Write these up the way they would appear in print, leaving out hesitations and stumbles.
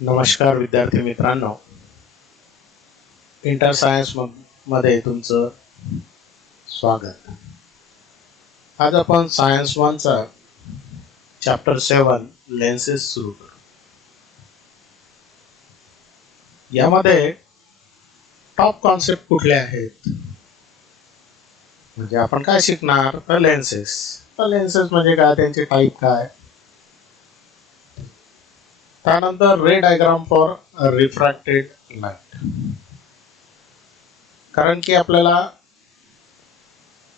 नमस्कार विद्यार्थी मित्रांनो, इंटर सायन्स मध्ये तुमचं स्वागत. आज आपण सायन्स 1 चा चॅप्टर 7 लेन्सेस सुरू करू. यामध्ये टॉप कॉन्सेप्ट कुठले आहेत म्हणजे आपण काय शिकणार तर लेन्सेस. तर लेन्सेस म्हणजे काय, त्यांचे टाईप काय, त्यानंतर रे डायग्राम फॉर रिफ्रॅक्टेड लाईट. कारण की आपल्याला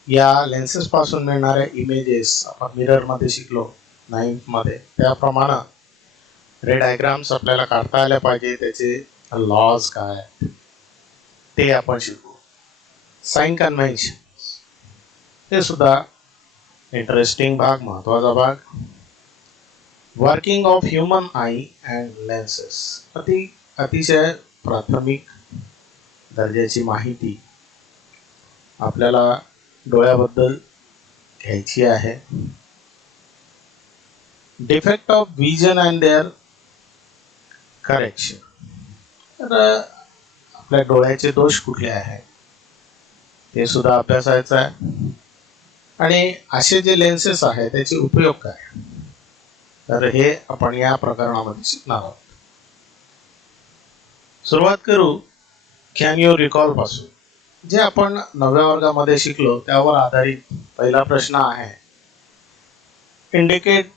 या लेन्सेस पासून मिळणाऱ्या इमेजेस आपण मिरर मध्ये शिकलो 9th मध्ये, त्याप्रमाणे रे डायग्राम्स आपल्याला काढता आल्या पाहिजे. त्याचे लॉज काय ते आपण शिकू. साइन कन्व्हेन्शन हे सुद्धा इंटरेस्टिंग भाग, महत्वाचा भाग. Working of human eye and lenses, अतिशय प्राथमिक दर्जाची माहिती आपल्याला डोळ्याबद्दल घ्यायची आहे. Defect of vision and their correction, तर आपल्या डोळ्याचे दोष कुठले आहेत ते सुद्धा अभ्यासायचं आहे. आणि असे जे लेन्सेस आहेत त्याचे उपयोग काय, तर हे आपण या प्रकरणामध्ये शिकणार आहोत. सुरुवात करू कॅन यू रिकॉल पासून. जे आपण 9व्या वर्गामध्ये शिकलो त्यावर आधारित पहिला प्रश्न आहे. Indicate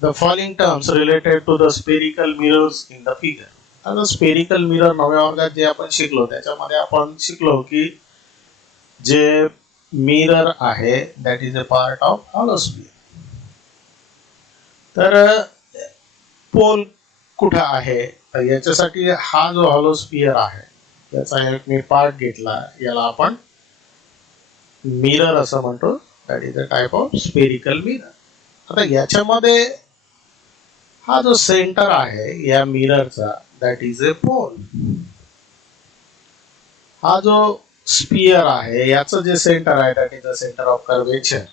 the following terms related to the spherical mirrors in the figure. आता स्पेरिकल मिरर 9व्या वर्गात जे आपण शिकलो त्याच्यामध्ये आपण शिकलो की जे मिरर आहे that is a part of hollow sphere. तर पोल कुठे आहे, तर याच्यासाठी हा जो हॉलोस्फियर आहे याचा एक मी पार्ट घेतला, याला आपण मिरर असं म्हणतो. That is a type of spherical mirror. आता याच्यामध्ये हा जो सेंटर आहे या मिररचा दॅट इज अ पोल. हा जो स्पियर आहे याचं जे सेंटर आहे that is a centre of curvature.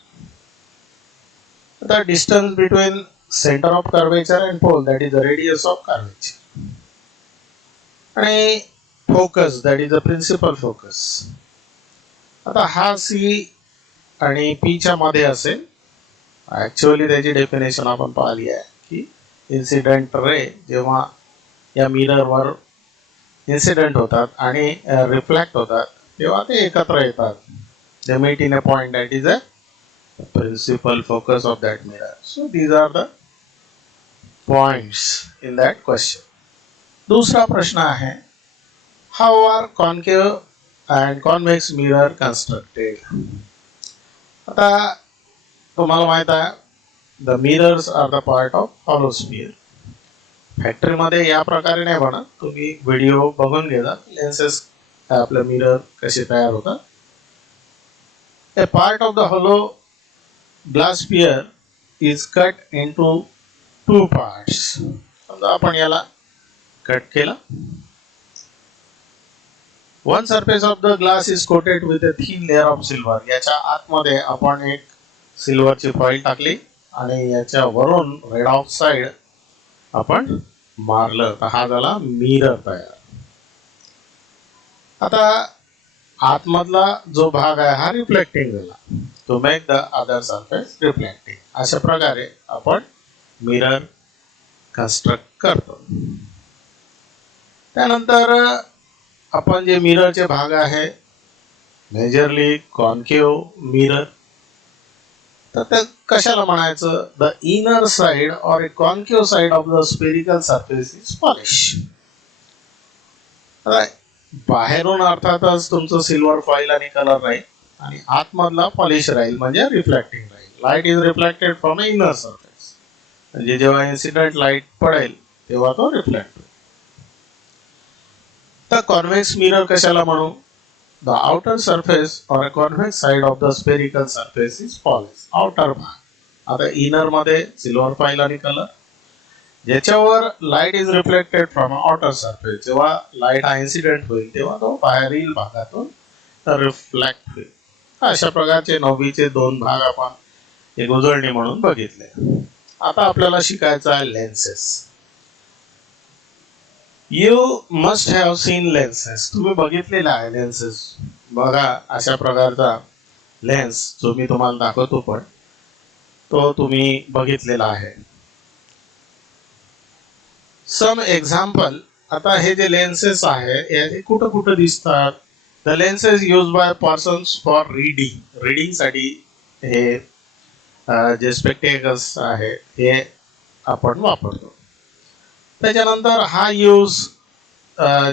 आता distance between centre of curvature and pole that is the radius of curvature. आणि focus that is a principal focus. आता हा सी आणि पी च्या मध्ये असेल. ऍक्च्युअली त्याची डेफिनेशन आपण पाहिली आहे की इन्सिडेंट रे जेव्हा या मिररवर इन्सिडेंट होतात आणि रिफ्लेक्ट होतात तेव्हा ते एकत्र येतात. They meet in a point that is a principal focus of that mirror. So these are the points in that question. दूसरा प्रश्न आहे, how are concave and convex mirror constructed. आता तुम्हाला माहित आहे the mirrors are the part of hollow sphere. फॅक्टरीमध्ये या प्रकारे नाही बनत, तुम्ही व्हिडिओ बघून घेता लेन्सेस आपले मिरर कसे तयार होतात. A part of the hollow glass sphere is cut into 2 parts. समजा आपण याला कट केला. One surface of the glass is coated with a thin layer of silver. याच्या आतमध्ये आपण एक सिल्वरची फॉइल टाकली आणि याच्या वरून रेड ऑक्साइड आपण मारलं, तर हा झाला मिरर तयार. आता आतमधला जो भाग आहे हा रिफ्लेक्टिंग झाला, to make the other surface reflecting. अशा प्रकारे आपण मिरर कन्स्ट्रक्ट करतो. त्यानंतर आपण जे मिररचे भाग आहे मेजरली कॉन्केव्ह मिरर, तर ते कशाला म्हणायचं, the inner side or a concave side of the spherical surface is polished. बाहेरून अर्थातच तुमचं सिल्वर फॉइल आणि कलर राहील आणि आतमधला पॉलिश राहील म्हणजे रिफ्लेक्टिंग राहील. Light is reflected from inner surface, म्हणजे जेव्हा इन्सिडेंट लाईट पडेल तेव्हा तो रिफ्लेक्ट होईल. तर कॉन्व्हेक्स मिरर कशाला म्हणू, द आउटर सरफेस और a convex side of the spherical surface is polish. Outer भाग. आता इनर मध्ये सिल्वर फॉइल आणि कलर, ज्याच्यावर light is reflected from outer surface, जेव्हा लाईट हा इन्सिडेंट होईल तेव्हा तो बाहेरील भागातून रिफ्लेक्ट होईल. अशा प्रकारचे 9वीचे 2 भाग आपण एक उजळणी म्हणून बघितले. आता आपल्याला शिकायचं आहे lenses. You must have seen lenses. तुम्ही बघितलेला आहे लेन्सेस. बघा अशा प्रकारचा लेन्स जो मी तुम्हाला दाखवतो पण तो तुम्ही बघितलेला आहे. सम एक्झाम्पल. आता हे जे लेन्सेस आहे हे कुठं कुठं दिसतात. The lenses use by persons for reading साठी हे जे स्पेक्टेकल्स आहे हे आपण वापरतो. त्याच्यानंतर हा यूज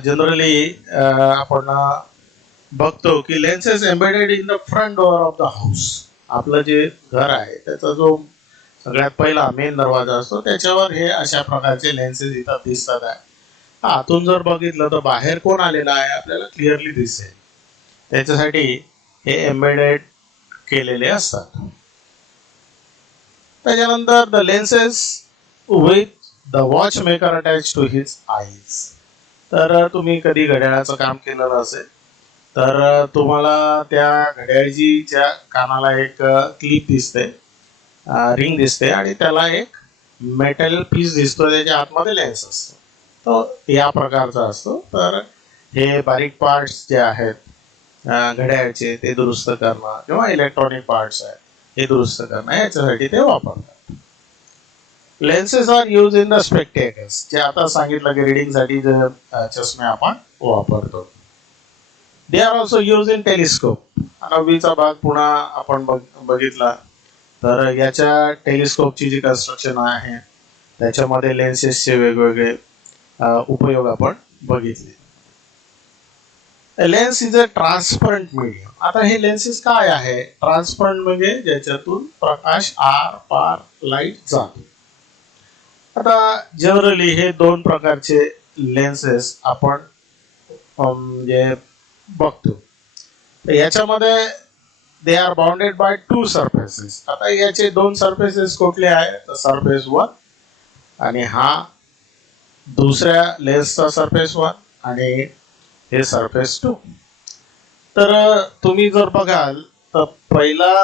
जनरली आपण बघतो की lenses embedded in the front door of the house. आपलं जे घर आहे त्याचा जो सगळ्यात पहिला मेन दरवाजा असतो त्याच्यावर हे अशा प्रकारचे लेन्सेस इथं दिसतात आहे. आतून जर बघितलं तर बाहेर कोण आलेला आहे आपल्याला क्लिअरली दिसेल. त्याच्यासाठी हे एम्बेडेड केलेले असतात. त्याच्यानंतर the lenses with the watch maker attach to his eyes. तर तुम्ही कधी घड्याळाचं काम केलेलं असेल तर तुम्हाला त्या घड्याळीच्या कानाला एक क्लिप दिसते, रिंग दिसते आणि त्याला एक मेटल पीस दिसतो त्याच्या आतमध्ये लेन्स असतो. तो या प्रकारचा असतो. तर हे बारीक पार्ट्स जे आहेत घड्याळचे ते दुरुस्त करणं किंवा इलेक्ट्रॉनिक पार्ट्स आहेत हे दुरुस्त करणं याच्यासाठी ते वापरतात. Lenses are use in the spectacles. जे आता सांगितलं की रीडिंग साठी जे चष्मे आपण वापरतो. They are also use in telescope. 9वीचा भाग पुन्हा आपण बघितला तर याच्या टेलिस्कोपची जी कन्स्ट्रक्शन आहे त्याच्यामध्ये लेन्सेसचे वेगवेगळे उपयोग आपण बघितले. Lens is a transparent medium. आता हे लेन्सेस काय आहे. ट्रान्सपरंट म्हणजे ज्याच्यातून प्रकाश आर पार लाईट जातो. आता जनरली हे दोन प्रकारचे लेन्सेस आपण म्हणजे बघतो. याच्यामध्ये they are bounded by two surfaces. आता याचे दोन सरफेसेस कुठले आहेत. सरफेस 1 आणि हा दुसऱ्या लेन्सचा सरफेस 1 आणि हे सरफेस 2. तर तुम्ही जर बघाल तर पहिला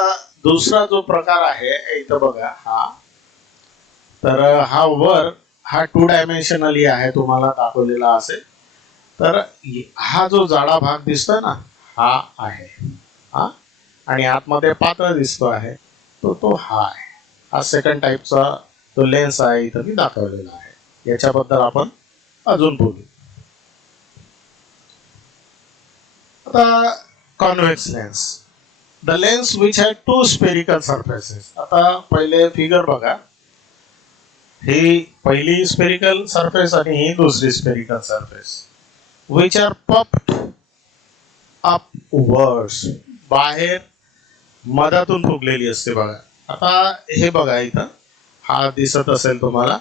दुसरा जो प्रकार आहे इथं बघा हा. तर हा वर हा 2 डायमेन्शनली आहे तुम्हाला दाखवलेला असेल. तर हा जो जाडा भाग दिसतोय ना हा आहे हा आणि आतमध्ये पातळ दिसतो आहे तो हा आहे. हा सेकंड टाईपचा तो लेन्स आहे इथं मी दाखवलेला आहे. याच्याबद्दल आपण अजून बोलू. आता convex lens. The lens which had two spherical surfaces. आता पहिले फिगर बघा. ही पहिली स्पेरिकल सरफेस आणि ही दुसरी spherical surface which are puffed upwards. बाहेर मधातून फुगलेली असते बघा. आता हे बघा इथं हा दिसत असेल तुम्हाला.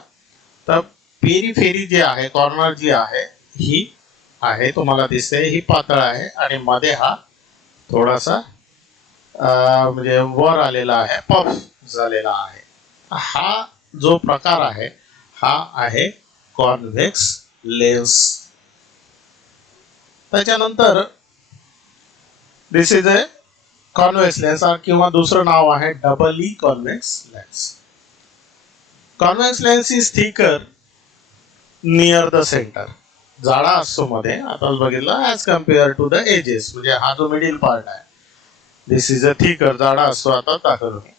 तर पेरीफेरी जी आहे कॉर्नर जी आहे ही आहे तुम्हाला दिसते ही पातळ आहे आणि मध्ये हा थोडासा म्हणजे वर आलेला आहे पफ झालेला आहे. हा जो प्रकार आहे हा आहे कॉन्व्हेक्स लेन्स. त्याच्यानंतर this is a convex lens किंवा दुसरं नाव आहे doubly convex lens. Convex lens is thicker near the centre. जाडा असतो मध्ये आता बघितलं as compare to the edges. म्हणजे हा जो मिडिल पार्ट आहे दिस इज अ थिकर जाडा असतो आता दाखवलो मी.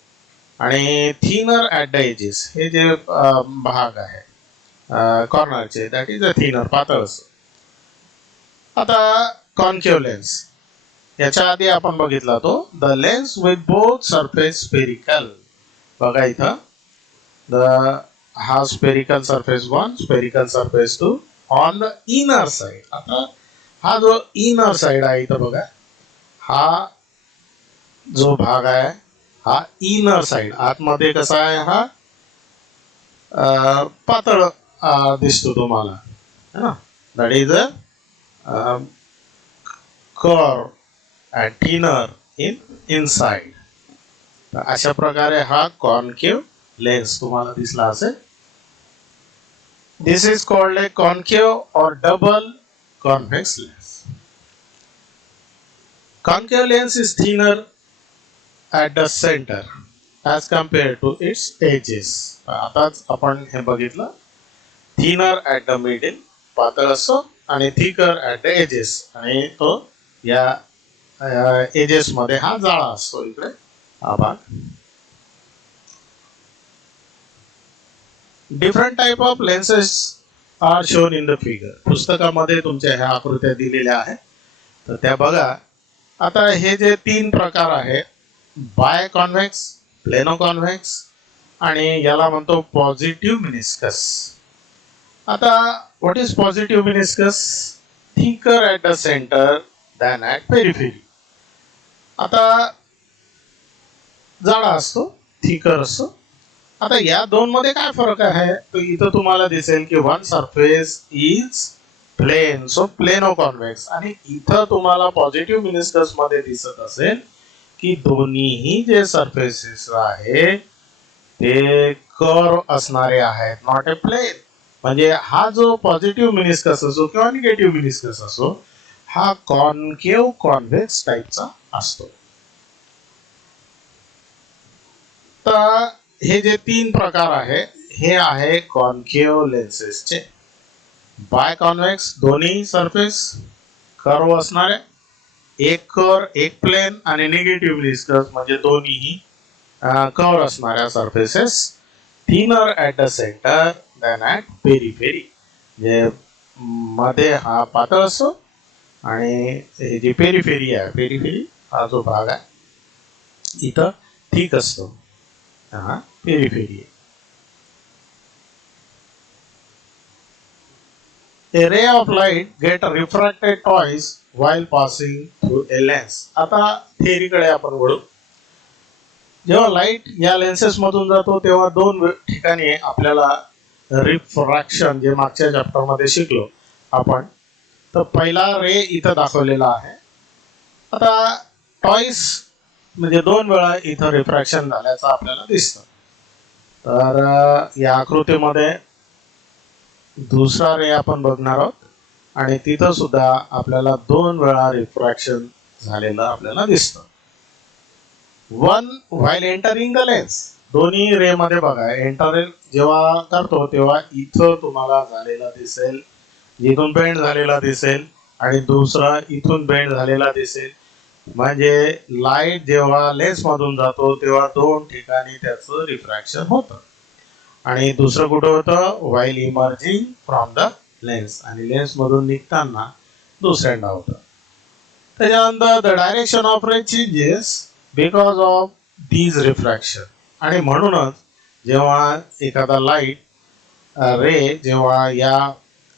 आणि थिनर ऍट द एजेस हे जे भाग आहे कॉर्नरचे दॅट इज अ थिनर पातळ असतो. आता कॉन्केव्ह लेन्स याच्या आधी आपण बघितला तो the lens with both surface spherical. बघा इथं द हा spherical surface 1 spherical surface 2 on the inner side. आता हा जो इनर साइड आहे इथं बघा हा जो भाग आहे हा इनर साइड. आतमध्ये कसा आहे हा पातळ दिसतो तुम्हाला है ना. That is a curve and thinner in inside. अशा प्रकारे हा कॉन्केव्ह लेन्स तुम्हाला दिसला असेल. दिस इज कॉल्ड ए कॉन्केव्ह और double convex lens. Concave lens is thinner at the center as compared to its edges. आताच आपण हे बघितलं थिनर at the middle पातळ असतो आणि थिकर ऍट द एजेस, आणि तो या एजेस मध्ये हा जाळा असतो. इकडे हा भाग. Different type of lenses are shown in the figure. पुस्तकामध्ये तुमच्या ह्या आकृत्या दिलेल्या आहेत, तर त्या बघा. आता हे जे 3 प्रकार आहे, बाय कॉन्व्हेक्स, प्लेनो कॉन्व्हेक्स आणि याला म्हणतो पॉझिटिव्ह मिनिस्कस. आता what is positive meniscus? Thicker at the centre than at periphery. आता जाडा असतो, थिकर असतो. आता या दोन मध्ये काय फरक आहे? तर इथं तुम्हाला दिसेल की one surface is plane, so plano convex, आणि इथं तुम्हाला पॉझिटिव्ह मिनिस्कस मध्ये दिसत असेल की दोन्हीही जे सरफेसेस आहे ते कर्व असणारे आहेत, नॉट ए प्लेन. म्हणजे हा जो पॉझिटिव्ह मिनिस्कस असो किंवा निगेटिव्ह मिनिस्कस असो, हा कॉन्केव्ह कॉन्व्हेक्स टाइपचा असतो. तर हे जे 3 प्रकार आहे, हे आहे कॉन्केव्ह लेन्सेसचे. बाय कॉन्व्हेक्स, दोन्ही सरफेस कर्व असणारे, एक कर्व एक प्लेन, आणि निगेटिव्ह मिनिस्कस म्हणजे दोन्हीही कर्व असणाऱ्या surfaces. Thinner at the centre than at periphery. जे मध्ये हा पातळ असतो आणि हे जी पेरिफेरी आहे, पेरिफेरी हा जो भाग आहे इथं ठीक असतो, हा पेरिफेरी आहे. A ray of light get refracted twice while passing through a lens. आता थेअरीकडे आपण वळू. जेव्हा लाईट या लेन्सेस मधून जातो तेव्हा 2 ठिकाणी आपल्याला रिफ्रॅक्शन, जे मागच्या चॅप्टर मध्ये शिकलो आपण. तर पहिला रे इथं दाखवलेला आहे. आता टॉईस म्हणजे 2 वेळा इथं रिफ्रॅक्शन झाल्याचं आपल्याला दिसतं. तर या आकृतीमध्ये दुसरा रे आपण बघणार आहोत, आणि तिथं सुद्धा आपल्याला 2 वेळा रिफ्रॅक्शन झालेलं आपल्याला दिसतं. One while entering the lens. दोन्ही रे मध्ये बघा, एंटर जेव्हा करतो तेव्हा इथं तुम्हाला झालेला दिसेल, इथून बेंड झालेला दिसेल, आणि दुसरा इथून बेंड झालेला दिसेल. म्हणजे लाईट जेव्हा लेन्स मधून जातो तेव्हा 2 ठिकाणी त्याचं रिफ्रॅक्शन होतं. आणि दुसरं कुठं होतं? While emerging from the lens, आणि लेन्स मधून निघताना दुसऱ्यांदा होतं. त्याच्यानंतर the direction of ray changes because of these refraction. आणि म्हणूनच जेव्हा एखादा लाईट रे जेव्हा या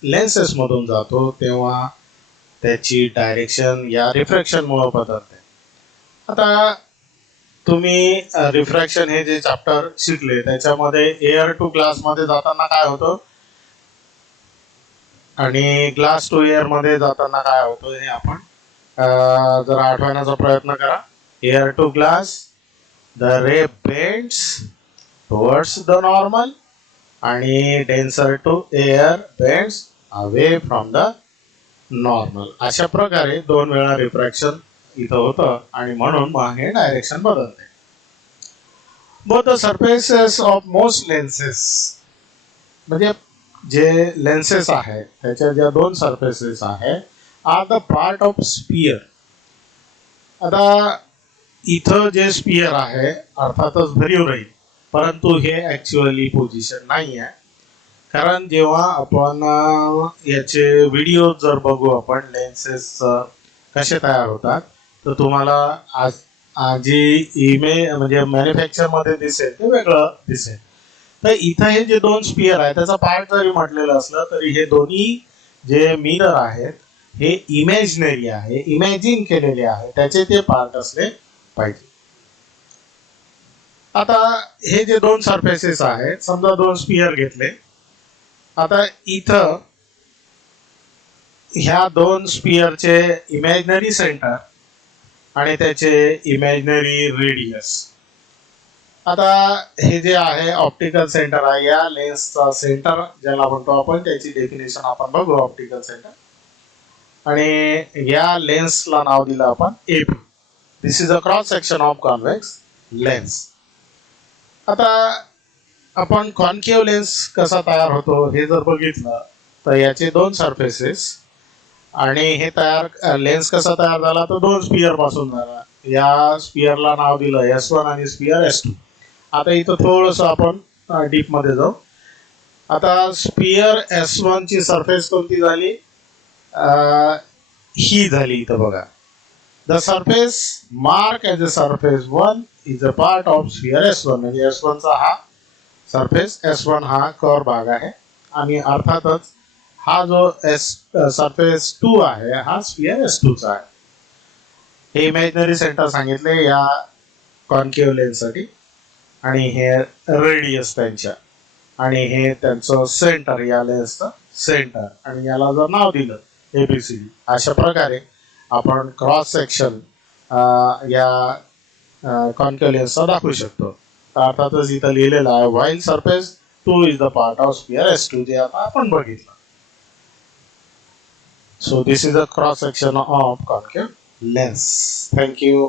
लेन्सेस मधून जातो तेव्हा त्याची डायरेक्शन या रिफ्रॅक्शन मुळे बदलते. आता तुम्ही रिफ्रॅक्शन हे जे चॅप्टर शिकले त्याच्यामध्ये एअर टू ग्लास मध्ये जाताना काय होतं आणि ग्लास टू एअर मध्ये जाताना काय होतं हे आपण जरा आठवण्याचा प्रयत्न करा. Air to glass, the ray bends towards the normal, आणि denser to air bends away from the normal. अशा प्रकारे 2 वेळा रिफ्रॅक्शन इथं होतं, आणि म्हणून मग हे डायरेक्शन बदलते. Both the surfaces of most lenses, म्हणजे जे लेन्सेस आहेत त्याच्या ज्या 2 सरफेसेस आहेत, are the part of sphere. आता इथं जे स्पियर आहे अर्थातच भरीव राहील, परंतु हे ऍक्च्युअली पोझिशन नाही आहे. कारण जेव्हा आपण याचे व्हिडिओ जर बघू आपण लेन्सेस कसे तयार होतात, तर तुम्हाला जी इमेज म्हणजे मॅन्युफॅक्चर मध्ये दिसेल ते वेगळं दिसेल. तर इथं हे जे 2 स्पियर आहे त्याचा पार्ट जरी म्हटलेलं असलं तरी हे दोन्ही जे मिरर आहेत हे इमॅजिनरी आहे, इमॅजिन केलेले आहे, त्याचे ते पार्ट असले पाहिजे. आता हे जे 2 सरफेसेस आहेत, समजा 2 स्पियर घेतले. आता इथं ह्या 2 स्पियरचे इमॅजिनरी सेंटर आणि त्याचे इमॅजिनरी रेडियस. आता हे जे आहे ऑप्टिकल सेंटर आहे, या लेन्सचा सेंटर ज्याला म्हणतो आपण, त्याची डेफिनेशन आपण बघू. ऑप्टिकल सेंटर, आणि या लेन्सला नाव दिलं आपण AP. This is a cross section of convex lens. आता आपण कॉन्केव्ह लेन्स कसा तयार होतो हे जर बघितलं तर याचे दोन सरफेसेस आणि हे तयार लेन्स कसा तयार झाला तर दोन स्पियर पासून झाला. या स्पियरला नाव दिलं S1 आणि स्पियर S2. आता इथं थोडस आपण डीप मध्ये जाऊ. आता स्पियर S1 ची सरफेस कोणती झाली, ही झाली इथं बघा. The surface mark as a surface 1 is a part of sphere S1. म्हणजे S1 चा हा सरफेस S1 हा कर्व भाग आहे आणि अर्थातच हा जो सरफेस 2 आहे हा स्पियर S2 चा आहे. हे इमॅजिनरी सेंटर सांगितले या कॉन्केव्ह लेन्स साठी आणि हे रेडियस त्यांच्या आणि हे त्यांचं सेंटर या लेन्सचं सेंटर आणि याला जर नाव दिलं ABCD. अशा प्रकारे आपण क्रॉस सेक्शन या कॉन्केव्ह लेन्सचा दाखवू शकतो. अर्थातच इथं लिहिलेलं आहे while surface 2 is the part of sphere S2 जे आता आपण बघितलं. So this is a cross section of concave lens. Thank you.